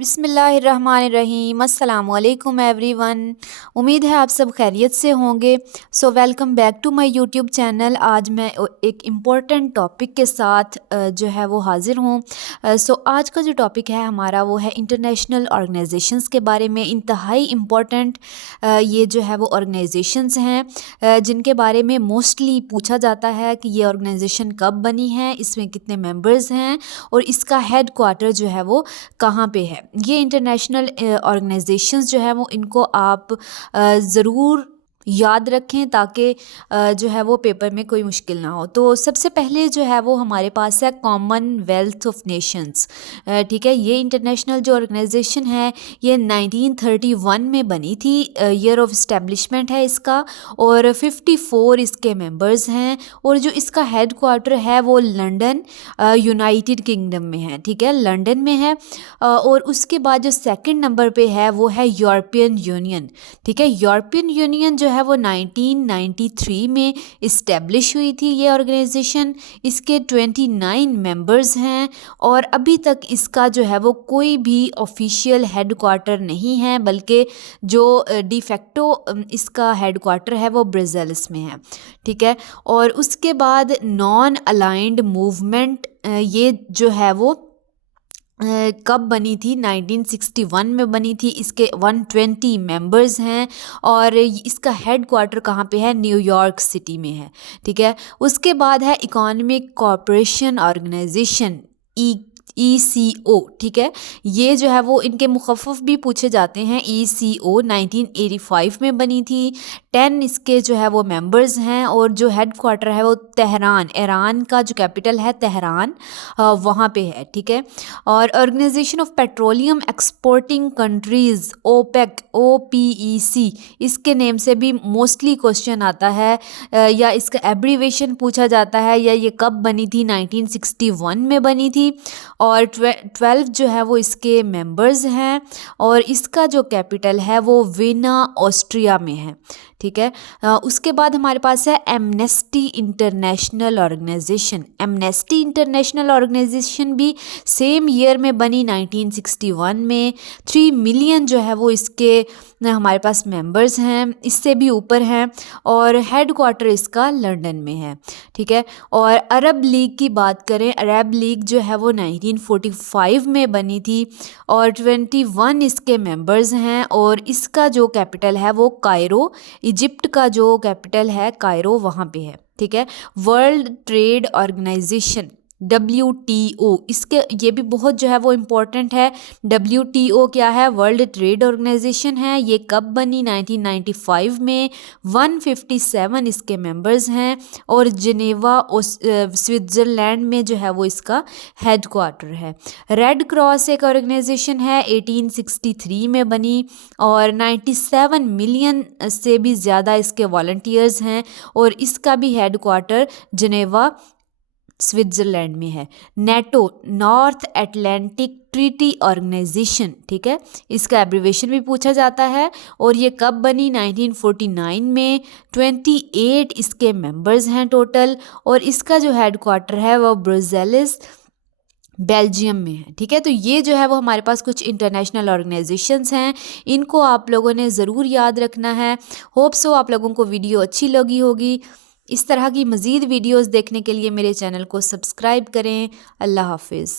बिस्मिल्लाहिर्रहमानिर्रहीम अस्सलामुअलैकुम एवरीवन। उम्मीद है आप सब खैरियत से होंगे। So welcome back to my YouTube channel. आज मैं एक इम्पॉर्टेंट टॉपिक के साथ जो है वो हाज़िर हूँ। सो आज का जो टॉपिक है हमारा वो है इंटरनेशनल ऑर्गेनाइजेशंस के बारे में। इंतहाई इम्पॉर्टेंट ये जो है वो ऑर्गेनाइजेशंस हैं जिनके बारे में मोस्टली पूछा जाता है कि ये ऑर्गेनाइजेशन कब बनी है, इसमें कितने मेंबर्स हैं और इसका हेड क्वार्टर जो है वो कहाँ पे है। ये इंटरनेशनल ऑर्गेनाइजेशंस जो है वो इनको आप ज़रूर याद रखें ताकि जो है वो पेपर में कोई मुश्किल ना हो। तो सबसे पहले जो है वो हमारे पास है कॉमनवेल्थ ऑफ नेशंस। ठीक है, ये इंटरनेशनल जो ऑर्गेनाइजेशन है ये 1931 में बनी थी। ईयर ऑफ इस्टेब्लिशमेंट है इसका और 54 इसके मेंबर्स हैं और जो इसका हेड क्वार्टर है वो लंदन यूनाइटेड किंगडम में है। ठीक है, लंदन में है। और उसके बाद जो सेकंड नंबर पे है वो है यूरोपियन यूनियन। ठीक है, यूरोपियन यूनियन जो है वो 1993 में इस्टेब्लिश हुई थी ये ऑर्गेनाइजेशन। इसके 29 मेंबर्स हैं और अभी तक इसका जो है वो कोई भी ऑफिशियल हेड क्वार्टर नहीं है, बल्कि जो डिफेक्टो इसका हेड क्वार्टर है वो ब्रसेल्स में है। ठीक है, और उसके बाद नॉन अलाइंड मूवमेंट ये जो है वो कब बनी थी, 1961 में बनी थी। इसके 120 मेंबर्स हैं और इसका हेड क्वार्टर कहाँ पे है, न्यूयॉर्क सिटी में है। ठीक है, उसके बाद है इकोनॉमिक कोऑपरेशन ऑर्गेनाइजेशन ECO। ठीक है, ये जो है वो इनके मुखफ़फ़ भी पूछे जाते हैं। ECO 1985 में बनी थी। 10 इसके जो है वो मेंबर्स हैं और जो हेड क्वार्टर है वो तेहरान, ईरान का जो कैपिटल है तेहरान, वहाँ पे है। ठीक है, और organisation of petroleum exporting countries OPEC OPEC इसके नेम से भी मोस्टली क्वेश्चन आता है या इसका एब्रीवेशन पूछा जाता है। या ये कब बनी थी, 1961 में बनी थी और 12 जो है वो इसके मेंबर्स हैं और इसका जो कैपिटल है वो वियना ऑस्ट्रिया में है। ठीक है, उसके बाद हमारे पास है Amnesty International organisation. Amnesty International organisation भी सेम ईयर में बनी, 1961 में। 3 मिलियन जो है वो इसके हमारे पास मेंबर्स हैं, इससे भी ऊपर हैं और हेड क्वार्टर इसका लंदन में है। ठीक है, और अरब लीग की बात करें, अरब लीग जो है वो 1945 में बनी थी और 21 इसके मेंबर्स हैं और इसका जो कैपिटल है वो कायरो, इजिप्ट का जो कैपिटल है कायरो वहाँ पे है। ठीक है, वर्ल्ड ट्रेड ऑर्गेनाइजेशन WTO, इसके ये भी बहुत जो है वो इम्पोर्टेंट है। WTO क्या है, वर्ल्ड ट्रेड ऑर्गेनाइजेशन है। ये कब बनी, 1995 में। 157 इसके मेंबर्स हैं और जिनेवा स्विट्ज़रलैंड में जो है वो इसका हेड क्वार्टर है। रेड क्रॉस एक ऑर्गेनाइजेशन है, 1863 में बनी और 97 मिलियन से भी ज़्यादा इसके वॉलंटियर्स हैं और इसका भी हेड क्वार्टर जिनेवा स्विट्ज़रलैंड में है। NATO, North Atlantic Treaty Organisation. ठीक है, इसका एब्रीवेशन भी पूछा जाता है और ये कब बनी, 1949 में। 28 इसके मेंबर्स हैं टोटल और इसका जो हेड क्वार्टर है वो ब्रुसेल्स बेल्जियम में है। ठीक है, तो ये जो है वो हमारे पास कुछ इंटरनेशनल ऑर्गेनाइजेशंस हैं, इनको आप लोगों ने ज़रूर याद रखना है। होप सो आप लोगों को वीडियो अच्छी लगी होगी। इस तरह की मज़ीद वीडियोस देखने के लिए मेरे चैनल को सब्सक्राइब करें। अल्लाह हाफिज़।